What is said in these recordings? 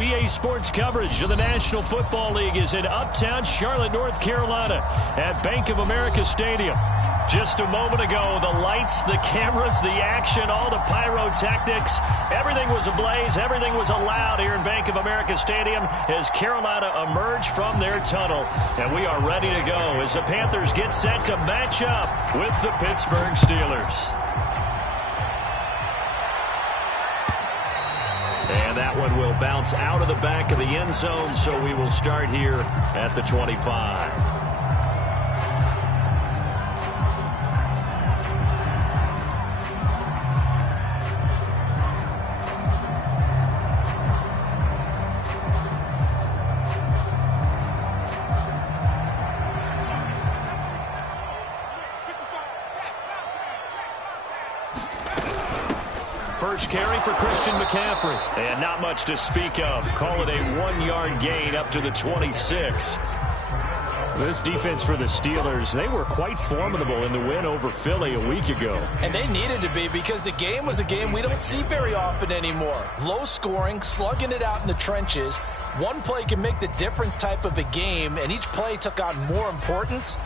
EA Sports coverage of the National Football League is in uptown Charlotte, North Carolina at Bank of America Stadium. Just a moment ago, the lights, the cameras, the action, all the pyrotechnics, everything was ablaze, everything was allowed here in Bank of America Stadium as Carolina emerged from their tunnel. And we are ready to go as the Panthers get set to match up with the Pittsburgh Steelers. And that one will bounce out of the back of the end zone, so we will start here at the 25. First carry for Christian McCaffrey. And not much to speak of. Call it a 1-yard gain up to the 26. This defense for the Steelers, they were quite formidable in the win over Philly a week ago. And they needed to be because the game was a game we don't see very often anymore. Low scoring, slugging it out in the trenches. One play can make the difference type of a game, and each play took on more importance.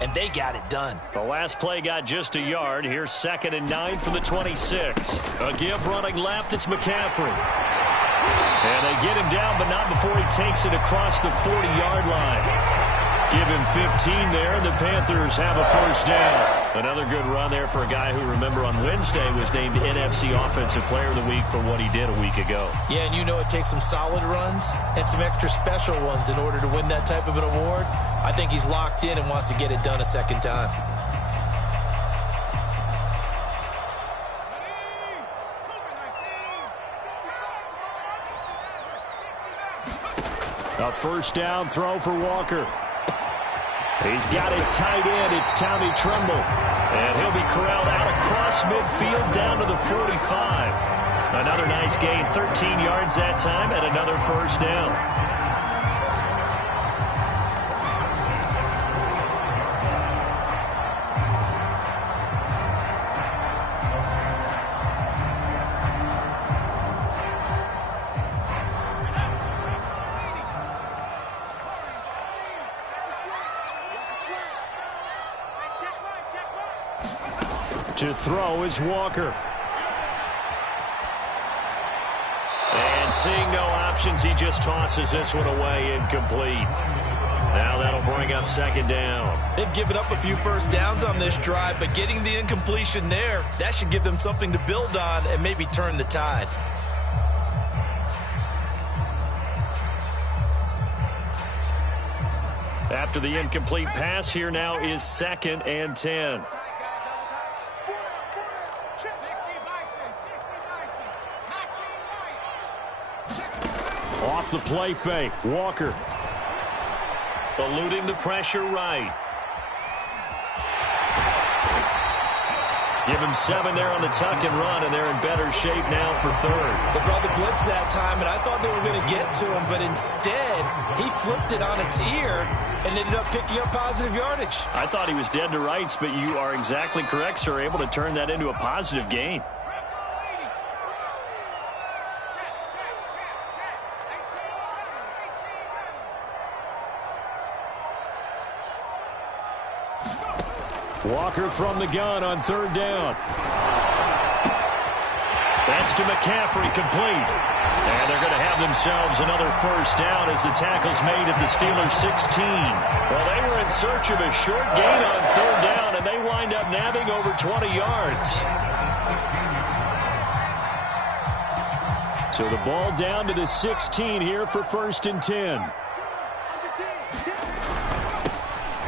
And they got it done. The last play got just a yard. Here's 2nd and 9 from the 26. A give running left. It's McCaffrey. And they get him down, but not before he takes it across the 40-yard line. Give him 15 there, and the Panthers have a first down. Another good run there for a guy who, remember, on Wednesday was named NFC Offensive Player of the Week for what he did a week ago. Yeah, and you know it takes some solid runs and some extra special ones in order to win that type of an award. I think he's locked in and wants to get it done a second time. A first down throw for Walker. He's got his tight end. It's Tommy Tremble. And he'll be corralled out across midfield down to the 45. Another nice gain, 13 yards that time, and another first down. To throw is Walker. And seeing no options, he just tosses this one away, incomplete. Now that'll bring up 2nd down. They've given up a few first downs on this drive, but getting the incompletion there, that should give them something to build on and maybe turn the tide. After the incomplete pass, here now is 2nd and 10. Off the play fake, Walker. Eluding the pressure right. Give him 7 there on the tuck and run, and they're in better shape now for 3rd. They brought the blitz that time, and I thought they were going to get to him, but instead, he flipped it on its ear and ended up picking up positive yardage. I thought he was dead to rights, but you are exactly correct, sir, able to turn that into a positive gain. Walker from the gun on 3rd down. That's to McCaffrey, complete. And they're going to have themselves another first down as the tackle's made at the Steelers' 16. Well, they were in search of a short gain on 3rd down, and they wind up nabbing over 20 yards. So the ball down to the 16 here for 1st and 10.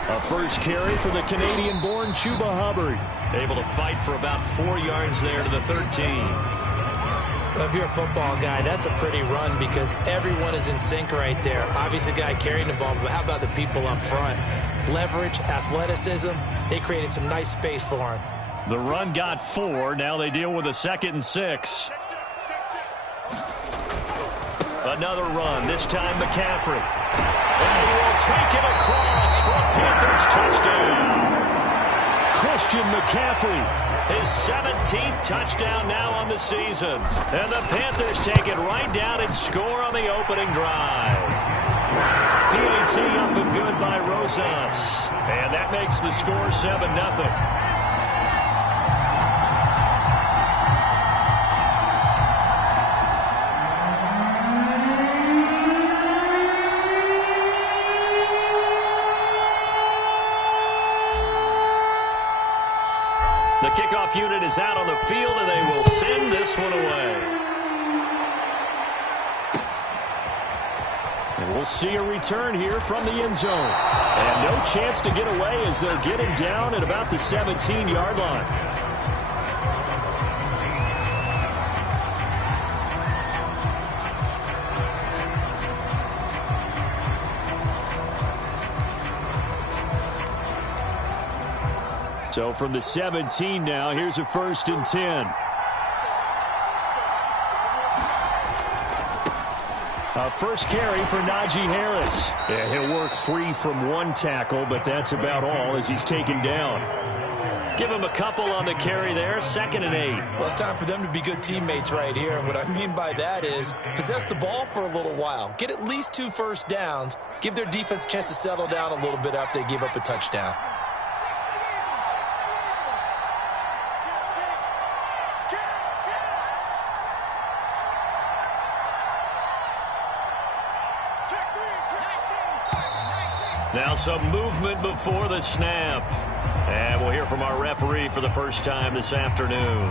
A first carry for the Canadian-born Chuba Hubbard. Able to fight for about 4 yards there to the 13. Well, if you're a football guy, that's a pretty run because everyone is in sync right there. Obviously, the guy carrying the ball, but how about the people up front? Leverage, athleticism, they created some nice space for him. The run got 4. Now they deal with a 2nd and 6. Another run, this time McCaffrey. And he will take it across for a Panthers touchdown. Christian McCaffrey. His 17th touchdown now on the season. And the Panthers take it right down and score on the opening drive. PAT up and good by Rosas. And that makes the score 7-0. The kickoff unit is out on the field, and they will send this one away. And we'll see a return here from the end zone. And no chance to get away as they'll get him down at about the 17-yard line. So from the 17 now, here's a 1st and 10. A first carry for Najee Harris. Yeah, he'll work free from one tackle, but that's about all as he's taken down. Give him a couple on the carry there, 2nd and 8. Well, it's time for them to be good teammates right here. And what I mean by that is possess the ball for a little while. Get at least 2 first downs. Give their defense a chance to settle down a little bit after they give up a touchdown. Now some movement before the snap. And we'll hear from our referee for the first time this afternoon.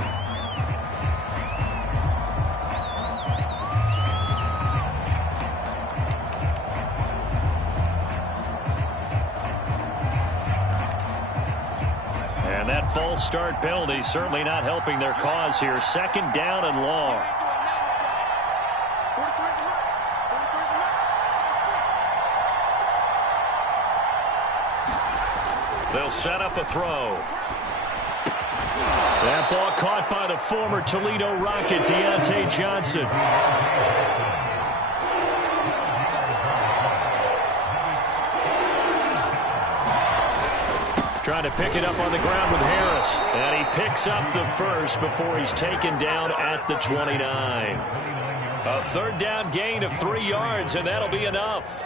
And that false start penalty certainly not helping their cause here. 2nd down and long. They'll set up a throw. That ball caught by the former Toledo Rocket, Deontay Johnson. Trying to pick it up on the ground with Harris. And he picks up the first before he's taken down at the 29. A 3rd down gain of 3 yards, and that'll be enough.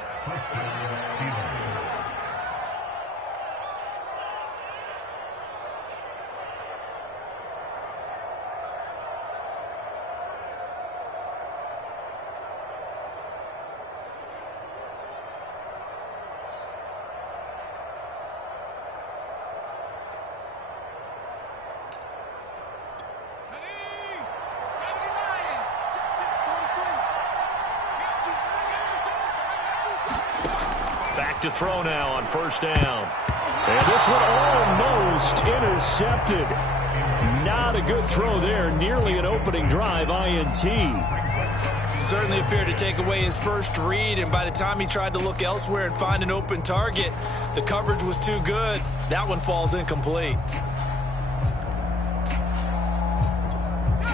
Back to throw now on 1st down. And this one almost intercepted. Not a good throw there. Nearly an opening drive INT. Certainly appeared to take away his first read, and by the time he tried to look elsewhere and find an open target, the coverage was too good. That one falls incomplete.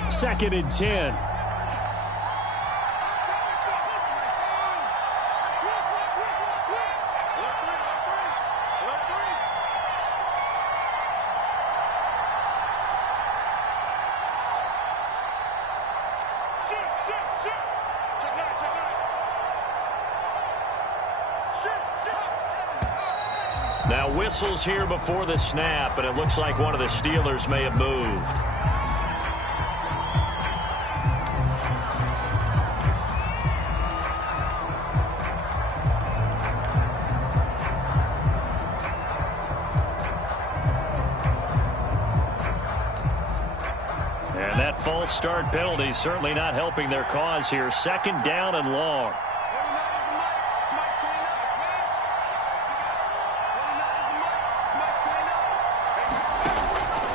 2nd and 10. Now whistles here before the snap, and it looks like one of the Steelers may have moved. And that false start penalty certainly not helping their cause here. 2nd down and long.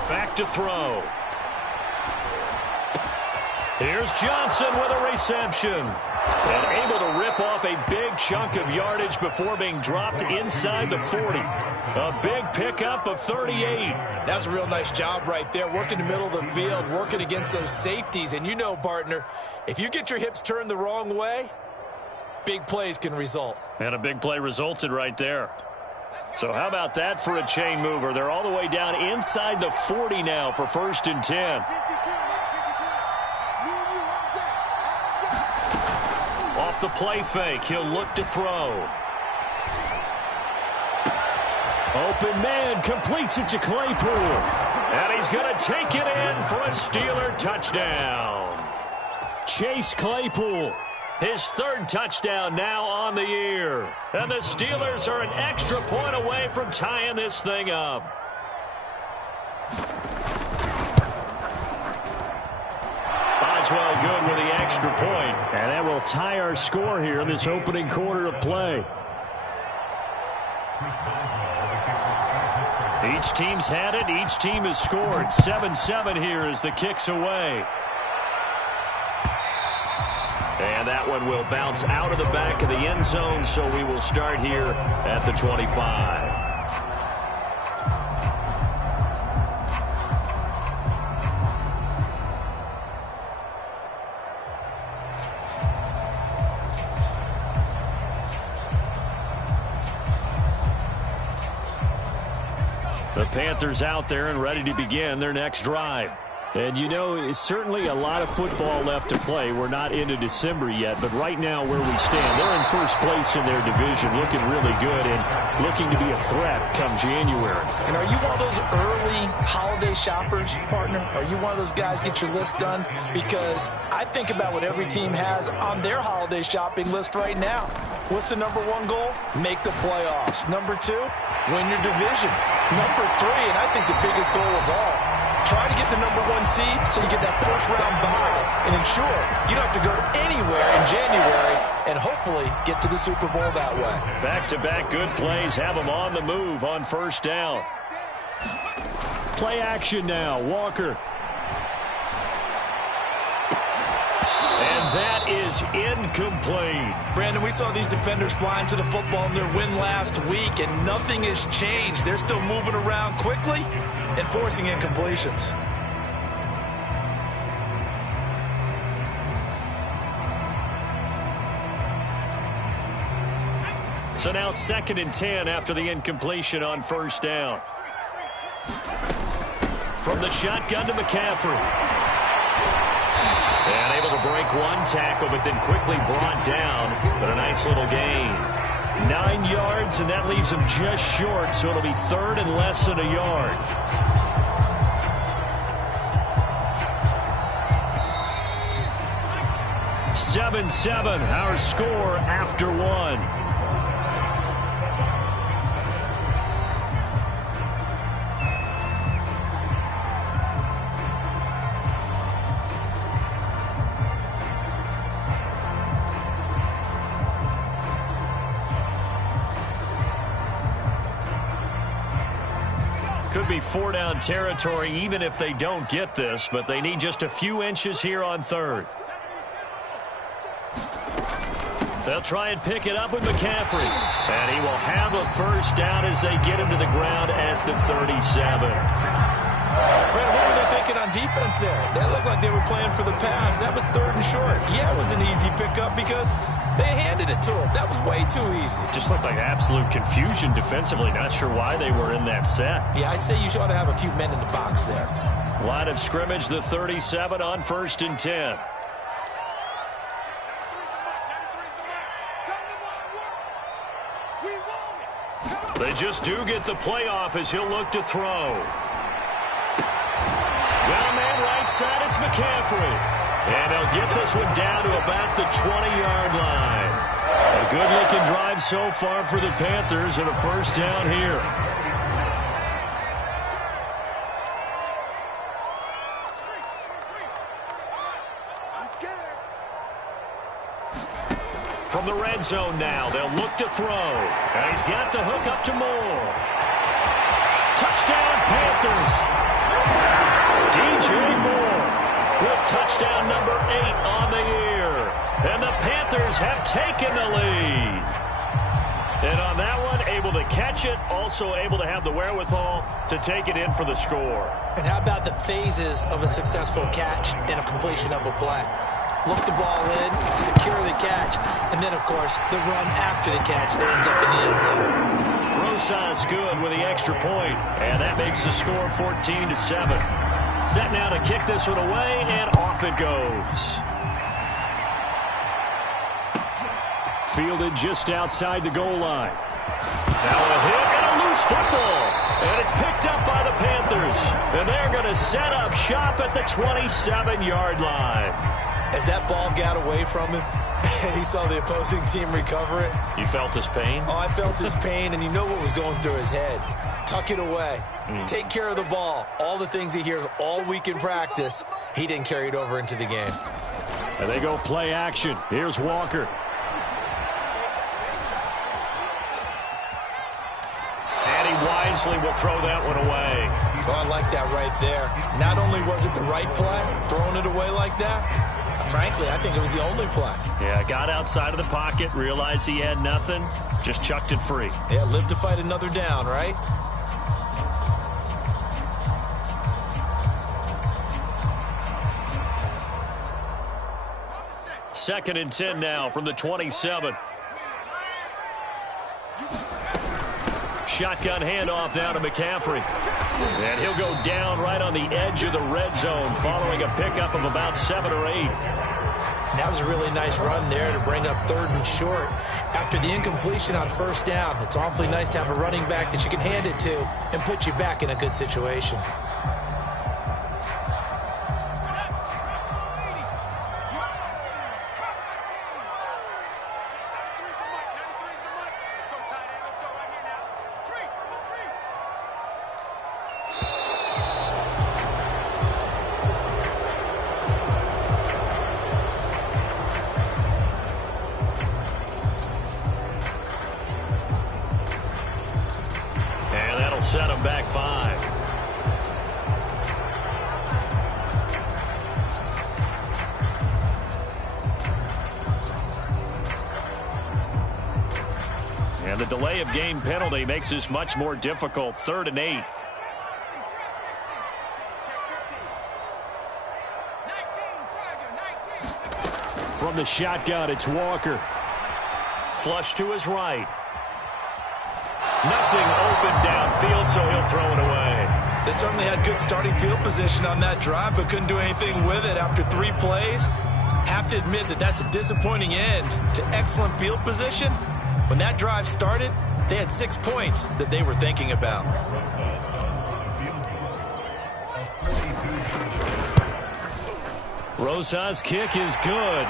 Back to throw. Here's Johnson with a reception. And able to rip off a big chunk of yardage before being dropped inside the 40. A big pickup of 38. That's a real nice job right there. Working the middle of the field, working against those safeties. And you know, partner, if you get your hips turned the wrong way, big plays can result. And a big play resulted right there. So how about that for a chain mover? They're all the way down inside the 40 now for 1st and 10. Off the play fake, he'll look to throw. Open man, completes it to Claypool. And he's going to take it in for a Steeler touchdown. Chase Claypool, his 3rd touchdown now on the year. And the Steelers are an extra point away from tying this thing up. Boswell good with the extra point. And that will tie our score here in this opening quarter of play. Each team's had it. Each team has scored. 7-7 here as the kick's away. And that one will bounce out of the back of the end zone, so we will start here at the 25. The Panthers out there and ready to begin their next drive. And, you know, it's certainly a lot of football left to play. We're not into December yet, but right now where we stand, they're in first place in their division, looking really good and looking to be a threat come January. And are you one of those early holiday shoppers, partner? Are you one of those guys get your list done? Because I think about what every team has on their holiday shopping list right now. What's the number 1 goal? Make the playoffs. Number 2, win your division. Number 3, and I think the biggest goal of all, try to get the number 1 seed so you get that first-round bye and ensure you don't have to go anywhere in January and hopefully get to the Super Bowl that way. Back-to-back good plays have them on the move on 1st down. Play action now. Walker. And that is incomplete. Brandon, we saw these defenders flying to the football in their win last week, and nothing has changed. They're still moving around quickly and forcing incompletions. So now 2nd and 10 after the incompletion on 1st down. From the shotgun to McCaffrey. And able to break 1 tackle, but then quickly brought down. But a nice little gain. 9 yards, and that leaves him just short, so it'll be 3rd and less than a yard. (7-7) our score after 1. Could be 4-down territory even if they don't get this, but they need just a few inches here on 3rd. They'll try and pick it up with McCaffrey. And he will have a 1st down as they get him to the ground at the 37. Brandon, what were they thinking on defense there? That looked like they were playing for the pass. That was 3rd and short. Yeah, it was an easy pickup because they handed it to him. That was way too easy. Just looked like absolute confusion defensively. Not sure why they were in that set. Yeah, I'd say you ought to have a few men in the box there. Line of scrimmage, the 37 on 1st and 10. They just do get the playoff as he'll look to throw. Got a man right side, it's McCaffrey. And they'll get this one down to about the 20-yard line. A good-looking drive so far for the Panthers and a 1st down here. From the red zone now, they'll look to throw. And he's got the hook up to Moore. Touchdown, Panthers. DJ Moore with touchdown number 8 on the year. And the Panthers have taken the lead. And on that one, able to catch it, also able to have the wherewithal to take it in for the score. And how about the phases of a successful catch and a completion of a play? Look the ball in, secure the catch, and then, of course, the run after the catch that ends up in the end zone. Rosas good with the extra point, and that makes the score 14-7. Set now to kick this one away, and off it goes. Fielded just outside the goal line. Now a hit and a loose football. And it's picked up by the Panthers. And they're going to set up shop at the 27-yard line. As that ball got away from him, and he saw the opposing team recover it. You felt his pain? Oh, I felt his pain, and you know what was going through his head. Tuck it away. Take care of the ball. All the things he hears all week in practice, he didn't carry it over into the game. And they go play action. Here's Walker. And he wisely will throw that one away. Oh, I like that right there. Not only was it the right play, throwing it away like that, frankly, I think it was the only play. Yeah, got outside of the pocket, realized he had nothing, just chucked it free. Yeah, live to fight another down, right? Second and 10 now from the 27. Shotgun handoff now to McCaffrey. And he'll go down right on the edge of the red zone following a pickup of about 7 or 8. That was a really nice run there to bring up 3rd and short. After the incompletion on 1st down, it's awfully nice to have a running back that you can hand it to and put you back in a good situation. Set him back 5. And the delay of game penalty makes this much more difficult. 3rd and 8. From the shotgun, it's Walker. Flush to his right. Nothing open downfield, so he'll throw it away. They certainly had good starting field position on that drive, but couldn't do anything with it after 3 plays. Have to admit that that's a disappointing end to excellent field position. When that drive started, they had 6 points that they were thinking about. Rosas' kick is good.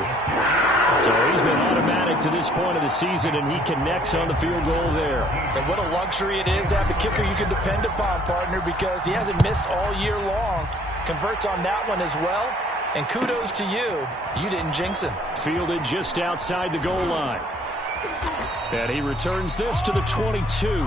So he's been automatic to this point of the season, and he connects on the field goal there. And what a luxury it is to have a kicker you can depend upon, partner, because he hasn't missed all year long. Converts on that one as well. And kudos to you. You didn't jinx him. Fielded just outside the goal line. And he returns this to the 22.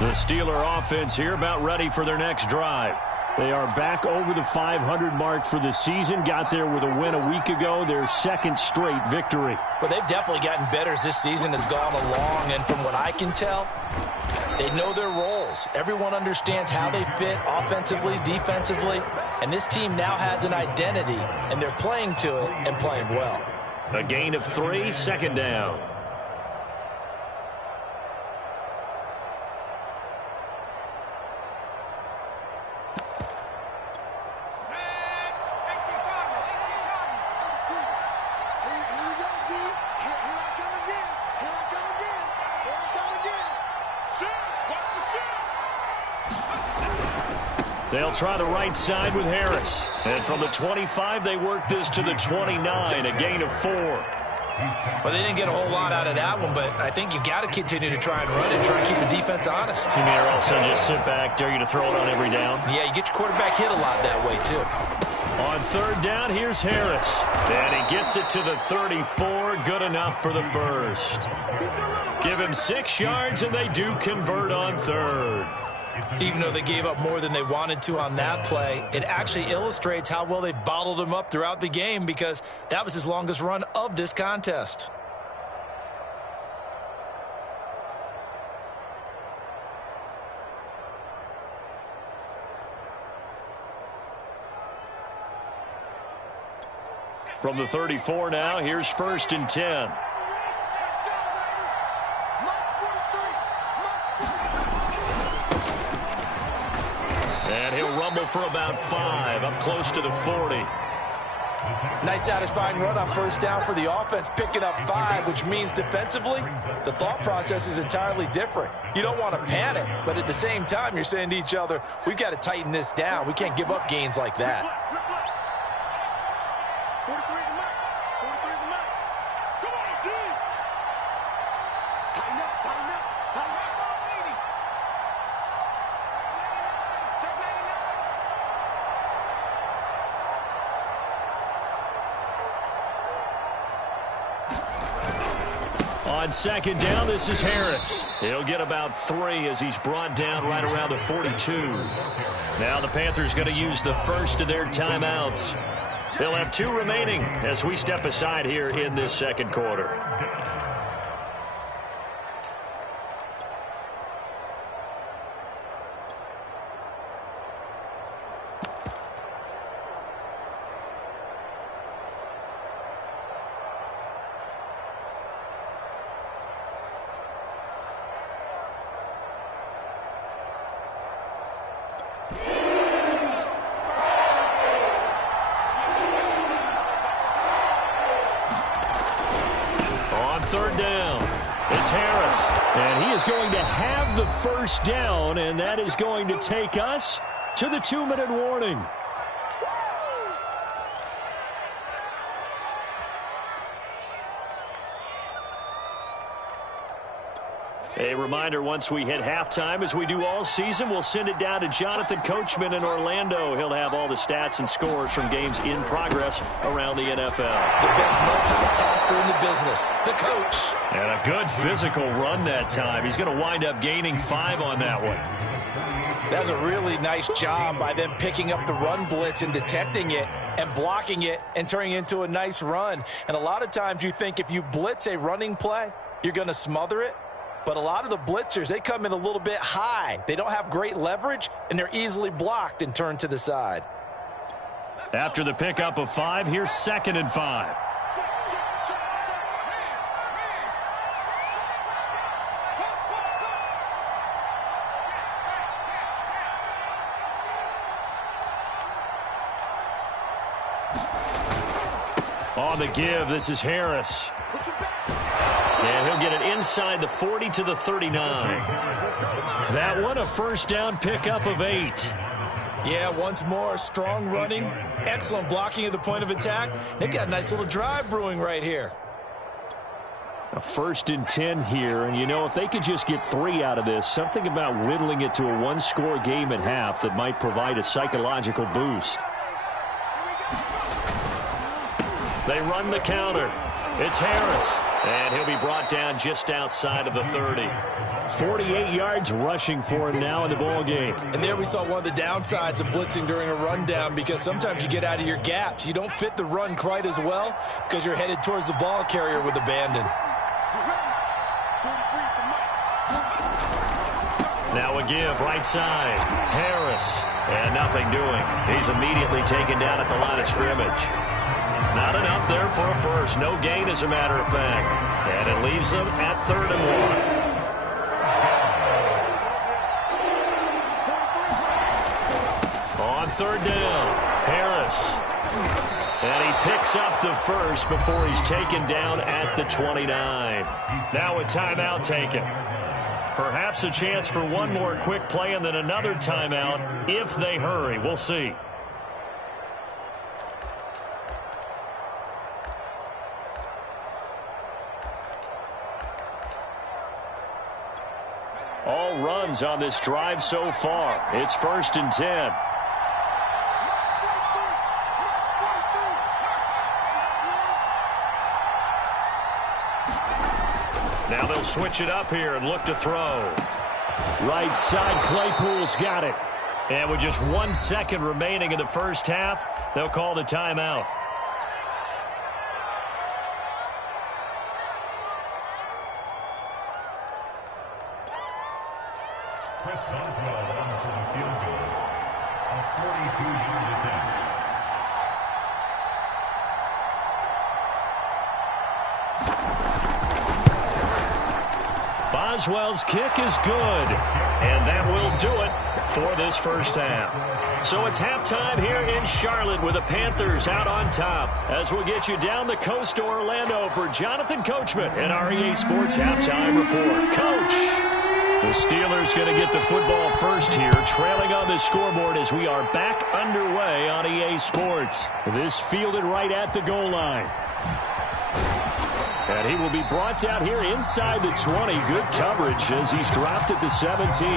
The Steeler offense here about ready for their next drive. They are back over the 500 mark for the season. Got there with a win a week ago, their 2nd straight victory. Well, they've definitely gotten better as this season has gone along, and from what I can tell, they know their roles. Everyone understands how they fit offensively, defensively, and this team now has an identity, and they're playing to it and playing well. A gain of 3, 2nd down. They'll try the right side with Harris. And from the 25, they work this to the 29, a gain of 4. Well, they didn't get a whole lot out of that one, but I think you got to continue to try and run it, try and keep the defense honest. You mean or also just sit back, dare you to throw it on every down? Yeah, you get your quarterback hit a lot that way, too. On 3rd down, here's Harris. And he gets it to the 34, good enough for the 1st. Give him 6 yards, and they do convert on 3rd. Even though they gave up more than they wanted to on that play, it actually illustrates how well they bottled him up throughout the game, because that was his longest run of this contest. From the 34 now, here's 1st and 10. And he'll rumble for about 5, up close to the 40. Nice satisfying run on 1st down for the offense, picking up 5, which means defensively, the thought process is entirely different. You don't want to panic, but at the same time, you're saying to each other, we've got to tighten this down. We can't give up gains like that. On 2nd down, this is Harris. He'll get about 3 as he's brought down right around the 42. Now the Panthers going to use the first of their timeouts. They'll have 2 remaining as we step aside here in this 2nd quarter. On 3rd down, it's Harris. And he is going to have the 1st down, and that is going to take us to the 2-minute warning. A reminder, once we hit halftime, as we do all season, we'll send it down to Jonathan Coachman in Orlando. He'll have all the stats and scores from games in progress around the NFL. The best multitasker in the business, the coach. And a good physical run that time. He's going to wind up gaining 5 on that one. That's a really nice job by them picking up the run blitz and detecting it and blocking it and turning it into a nice run. And a lot of times you think if you blitz a running play, you're going to smother it. But a lot of the blitzers, they come in a little bit high. They don't have great leverage, and they're easily blocked and turned to the side. After the pickup of 5, here's 2nd and 5. On the give, this is Harris. And he'll get it inside the 40 to the 39. That one, a 1st down pickup of 8. Yeah, once more, strong running, excellent blocking at the point of attack. They've got a nice little drive brewing right here. A 1st and 10 here, and you know, if they could just get 3 out of this, something about whittling it to a 1-score game at half that might provide a psychological boost. They run the counter. It's Harris. And he'll be brought down just outside of the 30. 48 yards rushing for him now in the ball game. And there we saw one of the downsides of blitzing during a rundown, because sometimes you get out of your gaps. You don't fit the run quite as well because you're headed towards the ball carrier with abandon. Now a give right side. Harris. And nothing doing. He's immediately taken down at the line of scrimmage. Not enough there for a first. No gain, as a matter of fact. And it leaves them at 3rd and 1. On 3rd down, Harris. And he picks up the first before he's taken down at the 29. Now a timeout taken. Perhaps a chance for one more quick play and then another timeout if they hurry. We'll see. All runs on this drive so far. It's 1st and 10. Now they'll switch it up here and look to throw. Right side, Claypool's got it. And with just 1 second remaining in the first half, they'll call the timeout. Boswell's kick is good. And that will do it for this first half. So it's halftime here in Charlotte with the Panthers out on top. As we'll get you down the coast to Orlando for Jonathan Coachman and our EA Sports Halftime Report. Coach! The Steelers going to get the football first here, trailing on the scoreboard as we are back underway on EA Sports. This fielded right at the goal line. And he will be brought down here inside the 20. Good coverage as he's dropped at the 17.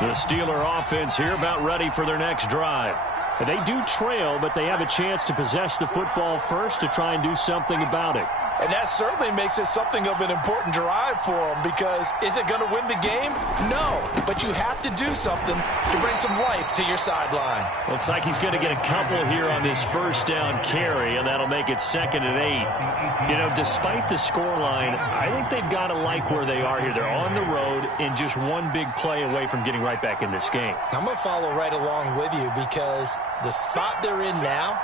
The Steeler offense here about ready for their next drive. And they do trail, but they have a chance to possess the football first to try and do something about it. And that certainly makes it something of an important drive for them, because is it going to win the game? No, but you have to do something to bring some life to your sideline. Looks like he's going to get a couple here on this first down carry, and that'll make it 2nd and 8. You know, despite the scoreline, I think they've got to like where they are here. They're on the road and just one big play away from getting right back in this game. I'm going to follow right along with you, because the spot they're in now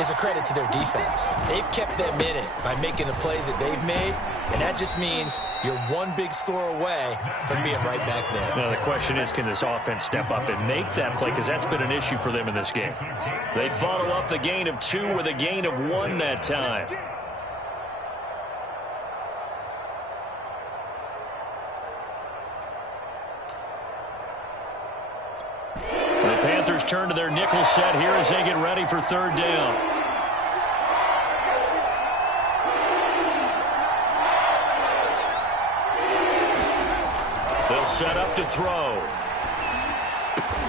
is a credit to their defense. They've kept them in it by making the plays that they've made, and that just means you're one big score away from being right back there. Now the question is, can this offense step up and make that play, because that's been an issue for them in this game. They follow up the gain of 2 with a gain of 1 that time. The Panthers turn to their nickel set here as they get ready for 3rd down. They'll set up to throw.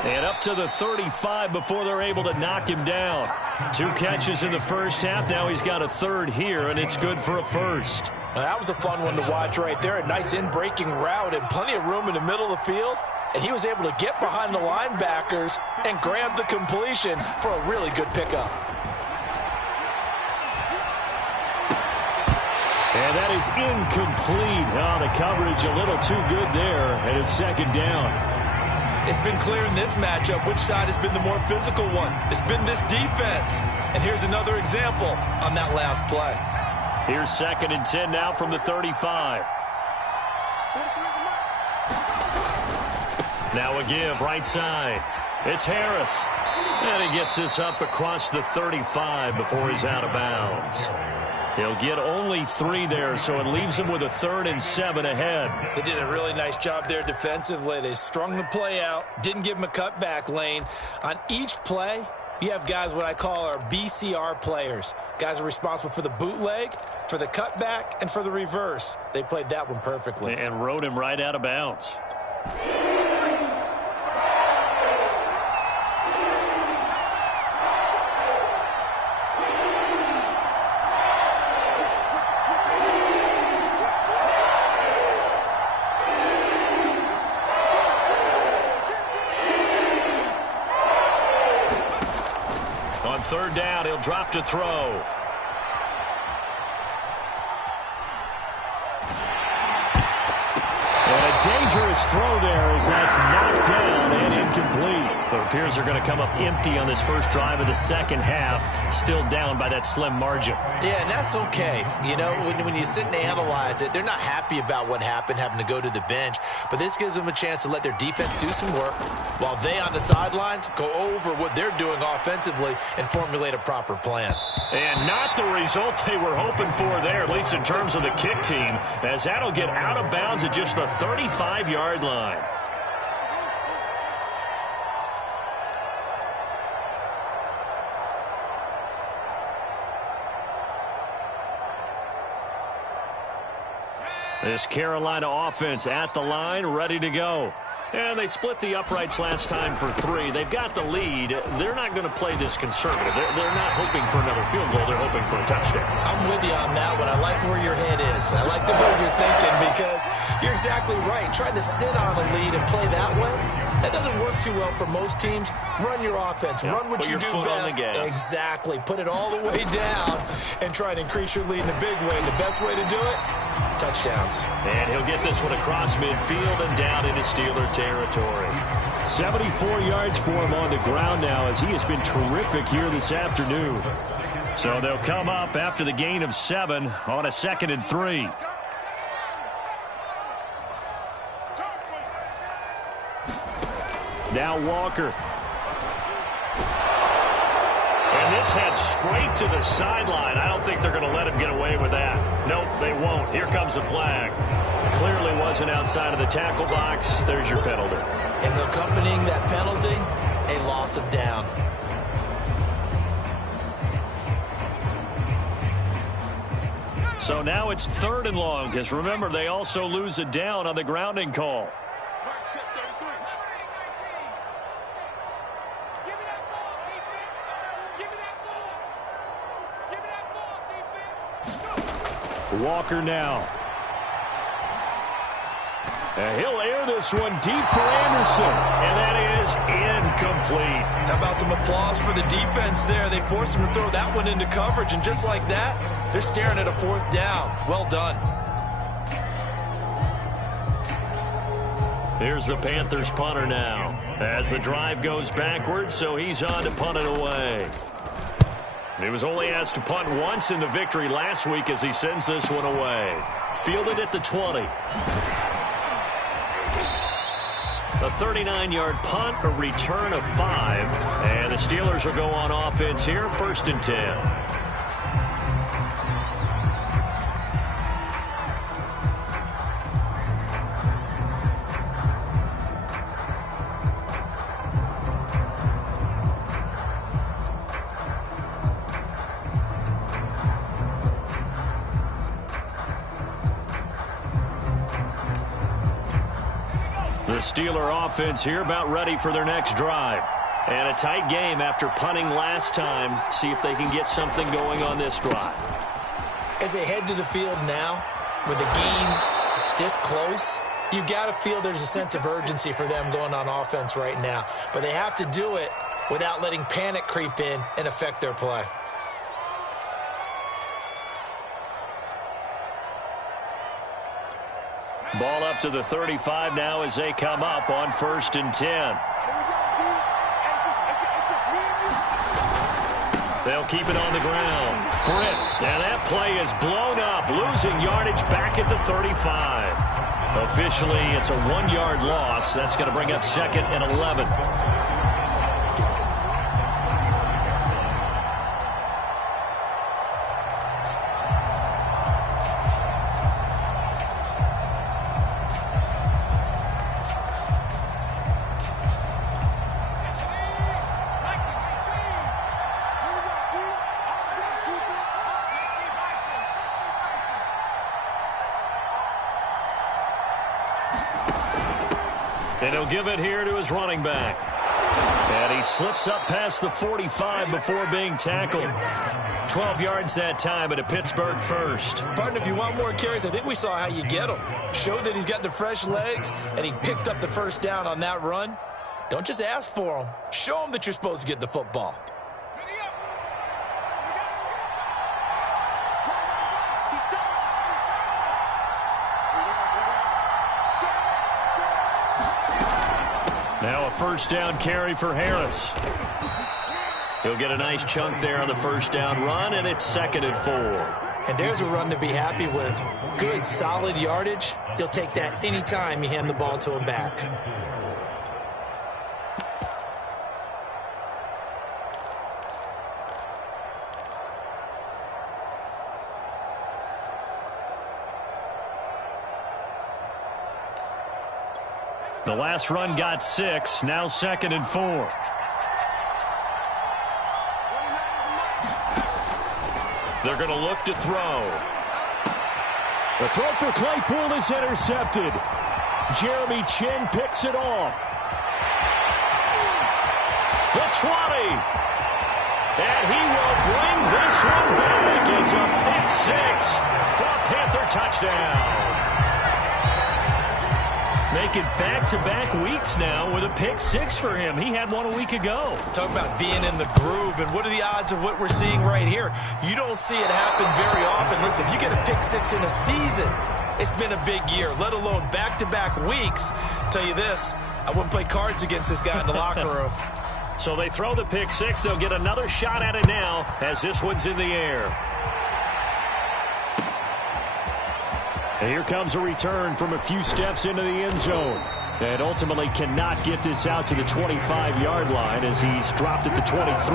And up to the 35 before they're able to knock him down. 2 catches in the first half. Now he's got a 3rd here, and it's good for a first. Well, that was a fun one to watch right there. A nice in-breaking route and plenty of room in the middle of the field. And he was able to get behind the linebackers and grab the completion for a really good pickup. And that is incomplete. Oh, the coverage a little too good there, and it's 2nd down. It's been clear in this matchup which side has been the more physical one. It's been this defense. And here's another example on that last play. Here's 2nd and 10 now from the 35. Now a give right side. It's Harris. And he gets this up across the 35 before he's out of bounds. He'll get only 3 there, so it leaves him with a 3rd and 7 ahead. They did a really nice job there defensively. They strung the play out, didn't give him a cutback lane. On each play, you have guys what I call our BCR players. Guys are responsible for the bootleg, for the cutback, and for the reverse. They played that one perfectly. And rode him right out of bounds. On 3rd down, he'll drop to throw. Dangerous throw there as that's knocked down and incomplete. It appears they're going to come up empty on this first drive of the 2nd half, still down by that slim margin. Yeah, and that's okay. You know, when you sit and analyze it, they're not happy about what happened, having to go to the bench. But this gives them a chance to let their defense do some work while they on the sidelines go over what they're doing offensively and formulate a proper plan. And not the result they were hoping for there, at least in terms of the kick team, as that'll get out of bounds at just the 35-yard line. This Carolina offense at the line, ready to go. And they split the uprights last time for 3. They've got the lead. They're not going to play this conservative. They're not hoping for another field goal. They're hoping for a touchdown. I'm with you on that one. I like where your head is. I like the way you're thinking, because you're exactly right. Trying to sit on a lead and play that way, that doesn't work too well for most teams. Run your offense. Run what you do best. Exactly. Put it all the way down and try to increase your lead in a big way. And the best way to do it, touchdowns. And he'll get this one across midfield and down into Steeler territory. 74 yards for him on the ground now, as he has been terrific here this afternoon. So they'll come up after the gain of 7 on a 2nd and 3. Now Walker. And this head straight to the sideline. I don't think they're going to let him get away with that. Nope, they won't. Here comes the flag. Clearly wasn't outside of the tackle box. There's your penalty. And accompanying that penalty, a loss of down. So now it's 3rd and long, because remember, they also lose a down on the grounding call. Walker now. And he'll air this one deep for Anderson. And that is incomplete. How about some applause for the defense there? They forced him to throw that one into coverage, and just like that, they're staring at a 4th down. Well done. Here's the Panthers punter now. As the drive goes backwards, so he's on to punt it away. He was only asked to punt once in the victory last week as he sends this one away. Fielded at the 20. A 39-yard punt, a return of 5. And the Steelers will go on offense here, 1st and 10. The Steeler offense here about ready for their next drive. And a tight game after punting last time. See if they can get something going on this drive. As they head to the field now, with the game this close, you've got to feel there's a sense of urgency for them going on offense right now. But they have to do it without letting panic creep in and affect their play. Ball up to the 35 now as they come up on 1st and 10. They'll keep it on the ground. Britt, and that play is blown up, losing yardage back at the 35. Officially, it's a 1-yard loss. That's going to bring up 2nd and 11. And he'll give it here to his running back. And he slips up past the 45 before being tackled. 12 yards that time, but a Pittsburgh first. Partner, if you want more carries, I think we saw how you get him. Showed that he's got the fresh legs, and he picked up the 1st down on that run. Don't just ask for him. Show him that you're supposed to get the football. Now a 1st down carry for Harris. He'll get a nice chunk there on the 1st down run, and it's 2nd and 4. And there's a run to be happy with. Good, solid yardage. He'll take that anytime you hand the ball to a back. The last run got 6, now 2nd and 4. They're going to look to throw. The throw for Claypool is intercepted. Jeremy Chin picks it off. The 20. And he will bring this one back. It's a pick 6 for a Panther touchdown. Making back-to-back weeks now with a pick 6 for him. He had one a week ago. Talk about being in the groove, and what are the odds of what we're seeing right here? You don't see it happen very often. Listen, if you get a pick 6 in a season, it's been a big year, let alone back-to-back weeks. Tell you this, I wouldn't play cards against this guy in the locker room. So they throw the pick six. They'll get another shot at it now as this one's in the air. And here comes a return from a few steps into the end zone. And ultimately cannot get this out to the 25-yard line as he's dropped at the 23.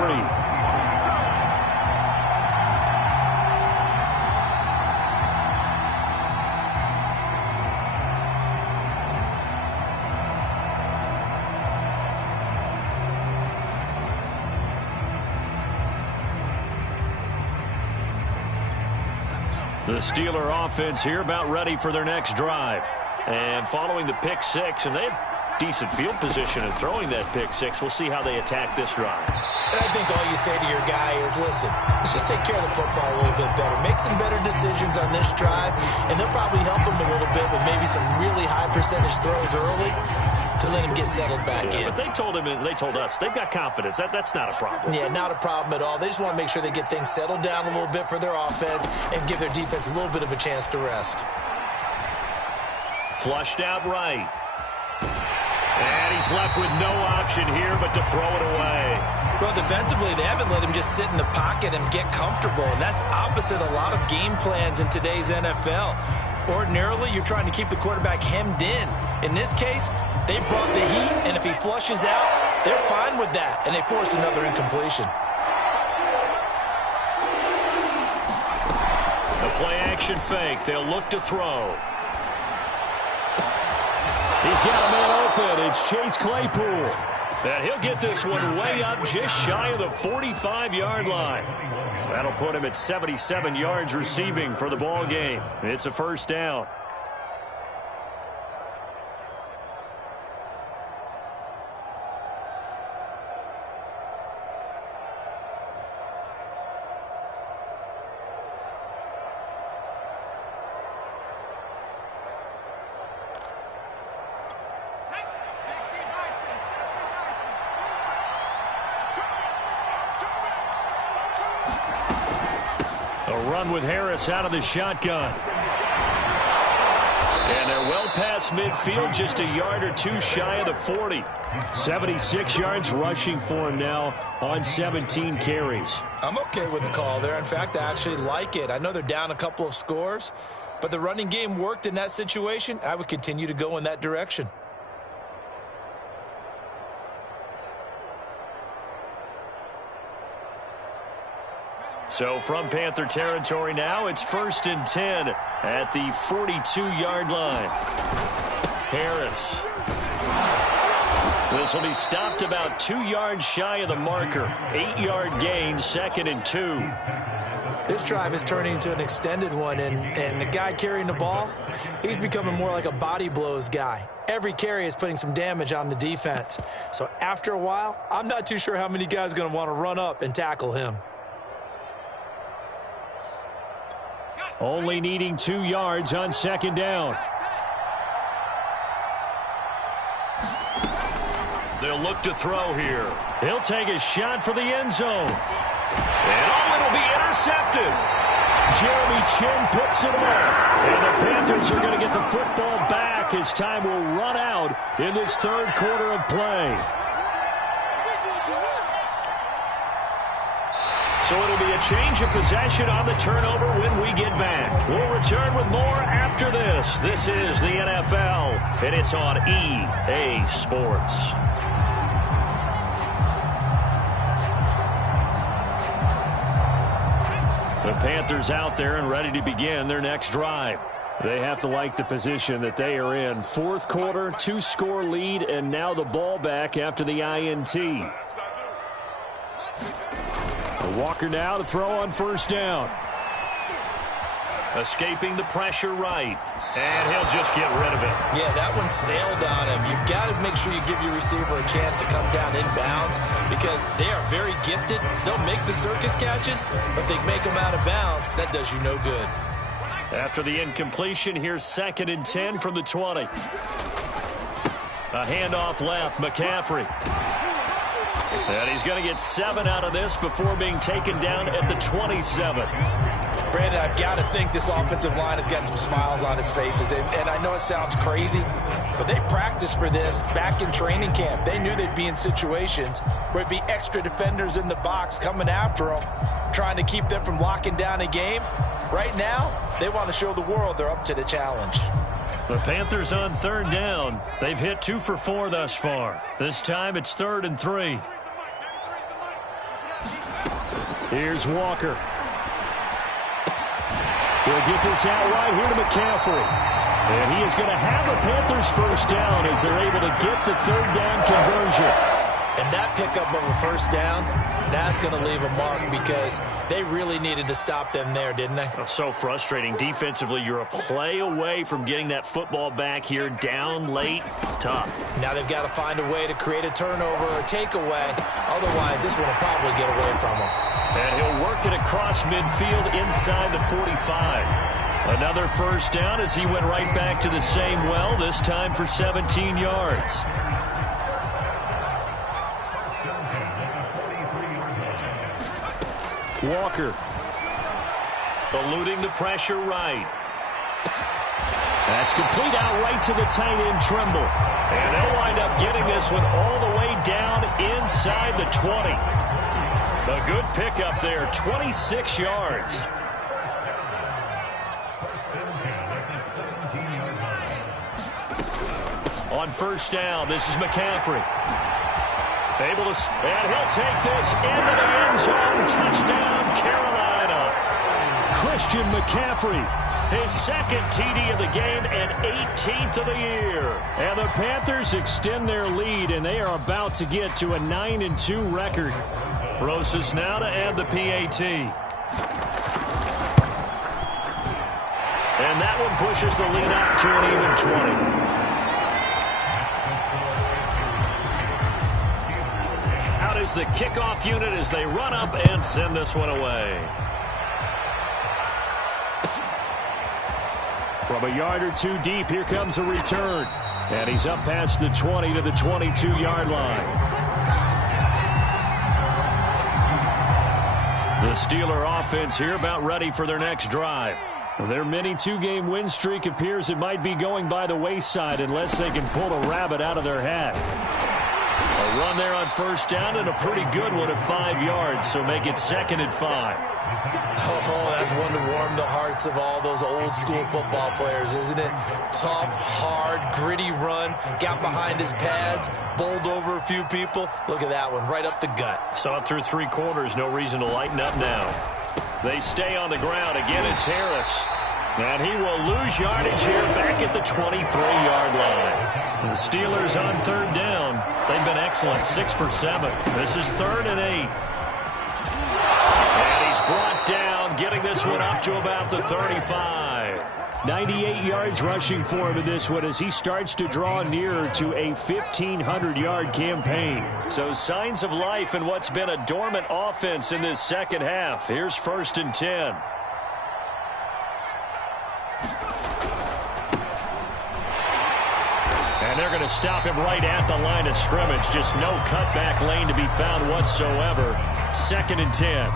The Steeler offense here about ready for their next drive. And following the pick six, and they have decent field position in throwing that pick six. We'll see how they attack this drive. And I think all you say to your guy is, listen, let's just take care of the football a little bit better. Make some better decisions on this drive, and they'll probably help him a little bit with maybe some really high percentage throws early to let him get settled back in. But they told him, and they told us, they've got confidence. That's not a problem. Yeah, not a problem at all. They just want to make sure they get things settled down a little bit for their offense and give their defense a little bit of a chance to rest. Flushed out right. And he's left with no option here but to throw it away. Well, defensively, they haven't let him just sit in the pocket and get comfortable, and that's opposite a lot of game plans in today's NFL. Ordinarily, you're trying to keep the quarterback hemmed in. In this case, they brought the heat, and if he flushes out, they're fine with that, and they force another incompletion. The play-action fake. They'll look to throw. He's got a man open. It's Chase Claypool. And he'll get this one way up just shy of the 45-yard line. That'll put him at 77 yards receiving for the ball game. It's a first down. With Harris out of the shotgun. And they're well past midfield, just a yard or two shy of the 40. 76 yards rushing for him now on 17 carries. I'm okay with the call there. In fact, I actually like it. I know they're down a couple of scores, but the running game worked in that situation. I would continue to go in that direction. So from Panther territory now, it's 1st and 10 at the 42-yard line. Harris. This will be stopped about 2 yards shy of the marker. 8-yard gain, 2nd and 2. This drive is turning into an extended one, and the guy carrying the ball, he's becoming more like a body blows guy. Every carry is putting some damage on the defense. So after a while, I'm not too sure how many guys are going to want to run up and tackle him. Only needing 2 yards on 2nd down. They'll look to throw here. He'll take a shot for the end zone. And it'll be intercepted. Jeremy Chin picks it up. And the Panthers are going to get the football back as time will run out in this 3rd quarter of play. So it'll be a change of possession on the turnover when we get back. We'll return with more after this. This is the NFL, and it's on EA Sports. The Panthers out there and ready to begin their next drive. They have to like the position that they are in. 4th quarter, 2-score lead, and now the ball back after the INT. Walker now to throw on 1st down. Escaping the pressure right. And he'll just get rid of it. Yeah, that one sailed on him. You've got to make sure you give your receiver a chance to come down inbounds because they are very gifted. They'll make the circus catches, but they make them out of bounds. That does you no good. After the incompletion, here's 2nd and 10 from the 20. A handoff left, McCaffrey. And he's going to get 7 out of this before being taken down at the 27. Brandon, I've got to think this offensive line has got some smiles on its faces. And I know it sounds crazy, but they practiced for this back in training camp. They knew they'd be in situations where it'd be extra defenders in the box coming after them, trying to keep them from locking down a game. Right now, they want to show the world they're up to the challenge. The Panthers on third down. They've hit 2 for 4 thus far. This time it's 3rd and 3. Here's Walker. He'll get this out right here to McCaffrey. And he is going to have a Panthers first down as they're able to get the 3rd down conversion. And that pickup of a first down, that's going to leave a mark because they really needed to stop them there, didn't they? Oh, so frustrating. Defensively, you're a play away from getting that football back here down late. Tough. Now they've got to find a way to create a turnover or takeaway. Otherwise, this one will probably get away from them. And he'll work it across midfield inside the 45. Another first down as he went right back to the same well, this time for 17 yards. Walker eluding the pressure right. That's complete out right to the tight end Trimble. And they'll wind up getting this one all the way down inside the 20. A good pickup there, 26 yards. On first down, this is McCaffrey. Able to, and he'll take this into the end zone. Touchdown, Carolina. Christian McCaffrey, his 2nd TD of the game and 18th of the year. And the Panthers extend their lead, and they are about to get to a 9-2 record. Rosas now to add the PAT. And that one pushes the lead up to an even 20. Is the kickoff unit as they run up and send this one away. From a yard or 2 deep, here comes a return. And he's up past the 20 to the 22-yard line. The Steeler offense here about ready for their next drive. Their mini 2-game win streak appears it might be going by the wayside unless they can pull a rabbit out of their hat. A run there on first down and a pretty good one at 5 yards, so make it 2nd and 5. Oh, that's one to warm the hearts of all those old school football players, isn't it? Tough, hard, gritty run, got behind his pads, bowled over a few people. Look at that one, right up the gut. Saw it through 3 quarters, no reason to lighten up now. They stay on the ground. Again, it's Harris. And he will lose yardage here back at the 23-yard line. The Steelers on third down. They've been excellent, 6 for 7. This is 3rd and 8. And he's brought down, getting this one up to about the 35. 98 yards rushing for him in this one as he starts to draw nearer to a 1,500-yard campaign. So signs of life in what's been a dormant offense in this second half. Here's 1st and 10. And they're going to stop him right at the line of scrimmage. Just no cutback lane to be found whatsoever. 2nd and 10.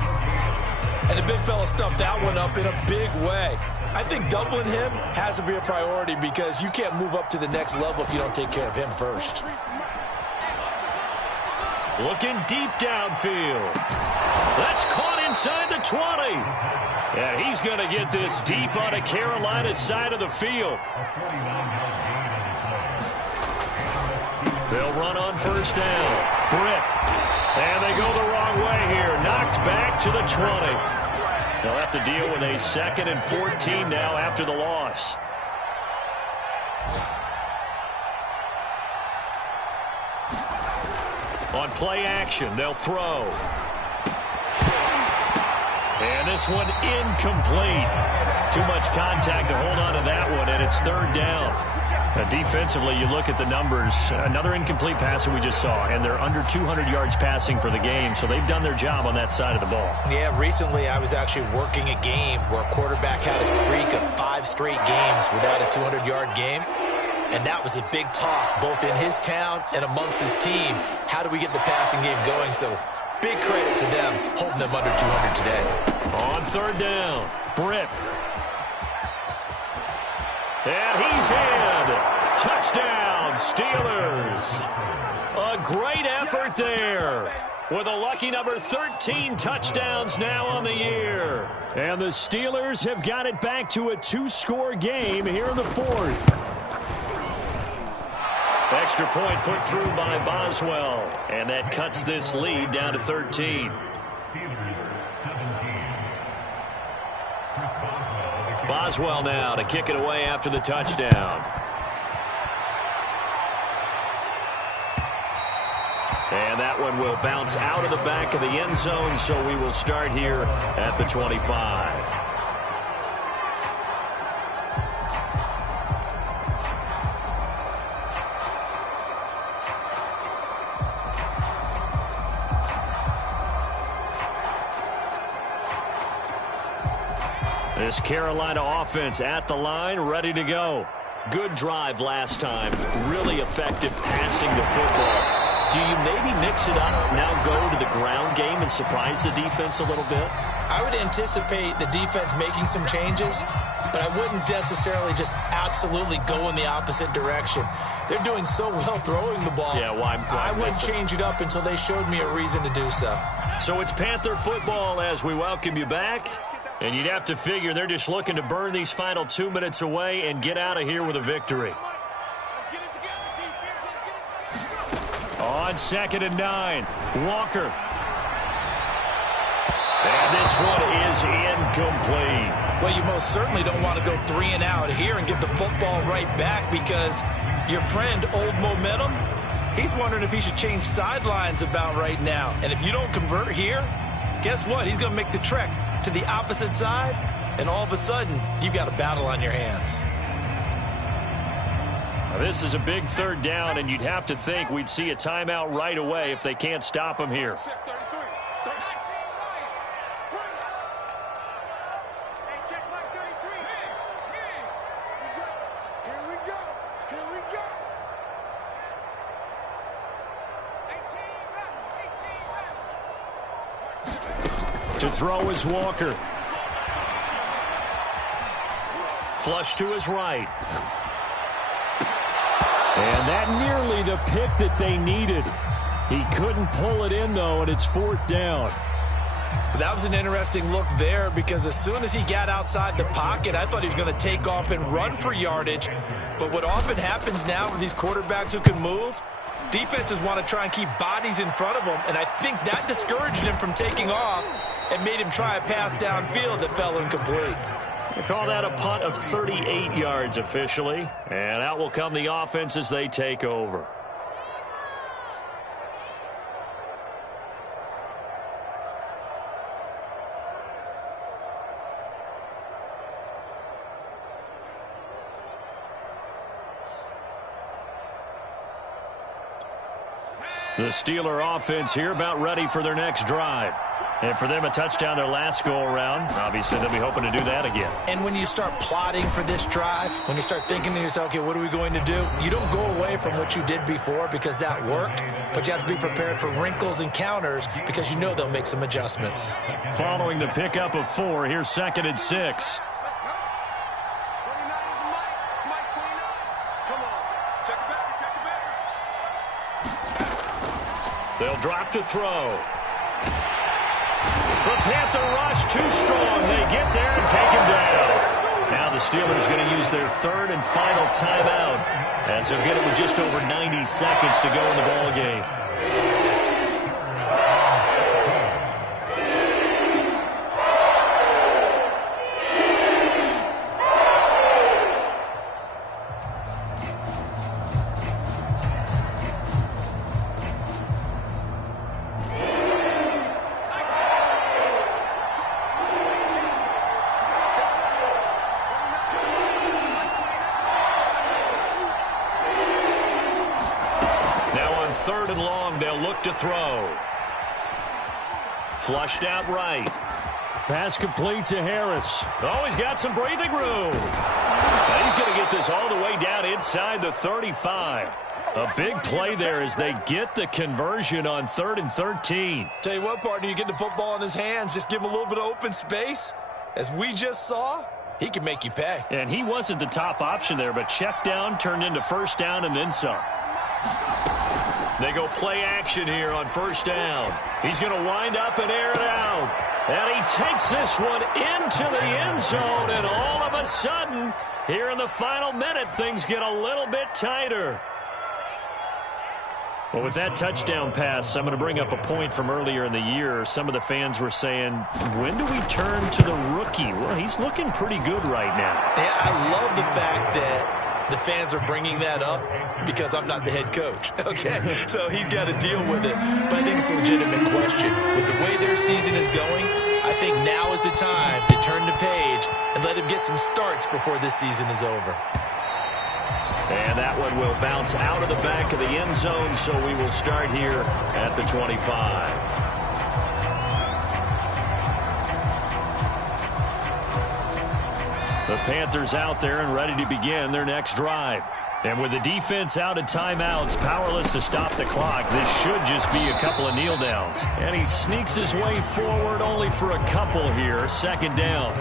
And the big fella stuffed that one up in a big way. I think doubling him has to be a priority because you can't move up to the next level if you don't take care of him first. Looking deep downfield. That's caught inside the 20. And he's going to get this deep on a Carolina side of the field. They'll run on first down. Britt. And they go the wrong way here. Knocked back to the 20. They'll have to deal with a 2nd and 14 now after the loss. On play action, they'll throw. And this one incomplete. Too much contact to hold on to that one, and it's 3rd down. Defensively, you look at the numbers. Another incomplete passer we just saw, and they're under 200 yards passing for the game, so they've done their job on that side of the ball. Yeah, recently I was actually working a game where a quarterback had a streak of 5 straight games without a 200-yard game, and that was a big talk both in his town and amongst his team. How do we get the passing game going? So Big credit to them holding them under 200 today. On third down, Britt. And he's in. Touchdown, Steelers. A great effort there, with a lucky number 13 touchdowns now on the year. And the Steelers have got it back to a 2-score game here in the fourth. Extra point put through by Boswell, and that cuts this lead down to 13. Boswell now to kick it away after the touchdown. And that one will bounce out of the back of the end zone, so we will start here at the 25. This Carolina offense at the line, ready to go. Good drive last time. Really effective passing the football. Do you maybe mix it up, now go to the ground game and surprise the defense a little bit? I would anticipate the defense making some changes, but I wouldn't necessarily just absolutely go in the opposite direction. They're doing so well throwing the ball. Yeah, why I wouldn't change it up until they showed me a reason to do so. So it's Panther football as we welcome you back. And you'd have to figure they're just looking to burn these final 2 minutes away and get out of here with a victory. On 2nd and 9, Walker. And this one is incomplete. Well, you most certainly don't want to go 3 and out here and give the football right back, because your friend, Old Momentum, he's wondering if he should change sidelines about right now. And if you don't convert here, guess what? He's going to make the trek to the opposite side, and all of a sudden, you've got a battle on your hands. Now, this is a big 3rd down, and you'd have to think we'd see a timeout right away if they can't stop him here. To throw is Walker. Flush to his right. And that nearly the pick that they needed. He couldn't pull it in, though, and it's 4th down. That was an interesting look there, because as soon as he got outside the pocket, I thought he was going to take off and run for yardage. But what often happens now with these quarterbacks who can move, defenses want to try and keep bodies in front of them, and I think that discouraged him from taking off and made him try a pass downfield that fell incomplete. They call that a punt of 38 yards officially. And out will come the offense as they take over. The Steeler offense here about ready for their next drive. And for them, a touchdown their last go-around. Obviously, they'll be hoping to do that again. And when you start plotting for this drive, when you start thinking to yourself, okay, what are we going to do? You don't go away from what you did before because that worked, but you have to be prepared for wrinkles and counters because you know they'll make some adjustments. Following the pickup of 4, here's 2nd and 6. They'll drop to throw. The Panther rush too strong. They get there and take him down. Now the Steelers going to use their 3rd and final timeout, as they'll get it with just over 90 seconds to go in the ball game. To throw. Flushed out right. Pass complete to Harris. Oh, he's got some breathing room. And he's going to get this all the way down inside the 35. A big play there as they get the conversion on 3rd and 13. Tell you what, partner, you get the football in his hands, just give him a little bit of open space. As we just saw, he can make you pay. And he wasn't the top option there, but check down turned into first down and then some. They go play action here on first down. He's going to wind up and air it out. And he takes this one into the end zone, and all of a sudden, here in the final minute, things get a little bit tighter. Well, with that touchdown pass, I'm going to bring up a point from earlier in the year. Some of the fans were saying, when do we turn to the rookie? Well, he's looking pretty good right now. Yeah, I love the fact that the fans are bringing that up because I'm not the head coach, okay? So he's got to deal with it. But I think it's a legitimate question. With the way their season is going, I think now is the time to turn the page and let him get some starts before this season is over. And that one will bounce out of the back of the end zone, so we will start here at the 25. The Panthers out there and ready to begin their next drive. And with the defense out of timeouts, powerless to stop the clock, this should just be a couple of kneel downs. And he sneaks his way forward only for a couple here, 2nd down.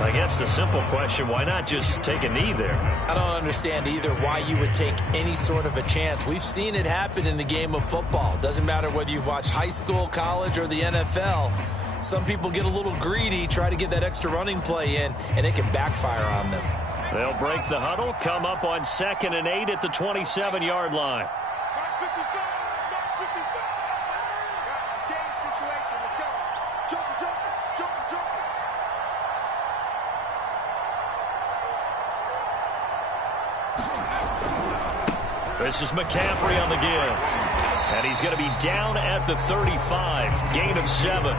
I guess the simple question, why not just take a knee there? I don't understand either why you would take any sort of a chance. We've seen it happen in the game of football. Doesn't matter whether you've watched high school, college, or the NFL. Some people get a little greedy, try to get that extra running play in, and it can backfire on them. They'll break the huddle, come up on 2nd and 8 at the 27-yard line. This is McCaffrey on the give. And he's going to be down at the 35. Gain of 7.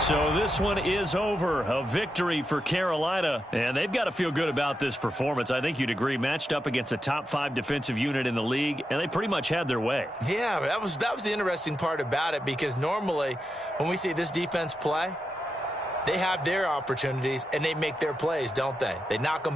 So this one is over. A victory for Carolina. And they've got to feel good about this performance. I think you'd agree. Matched up against a top 5 defensive unit in the league, and they pretty much had their way. Yeah, that was the interesting part about it, because normally when we see this defense play, they have their opportunities and they make their plays, don't they? They knock them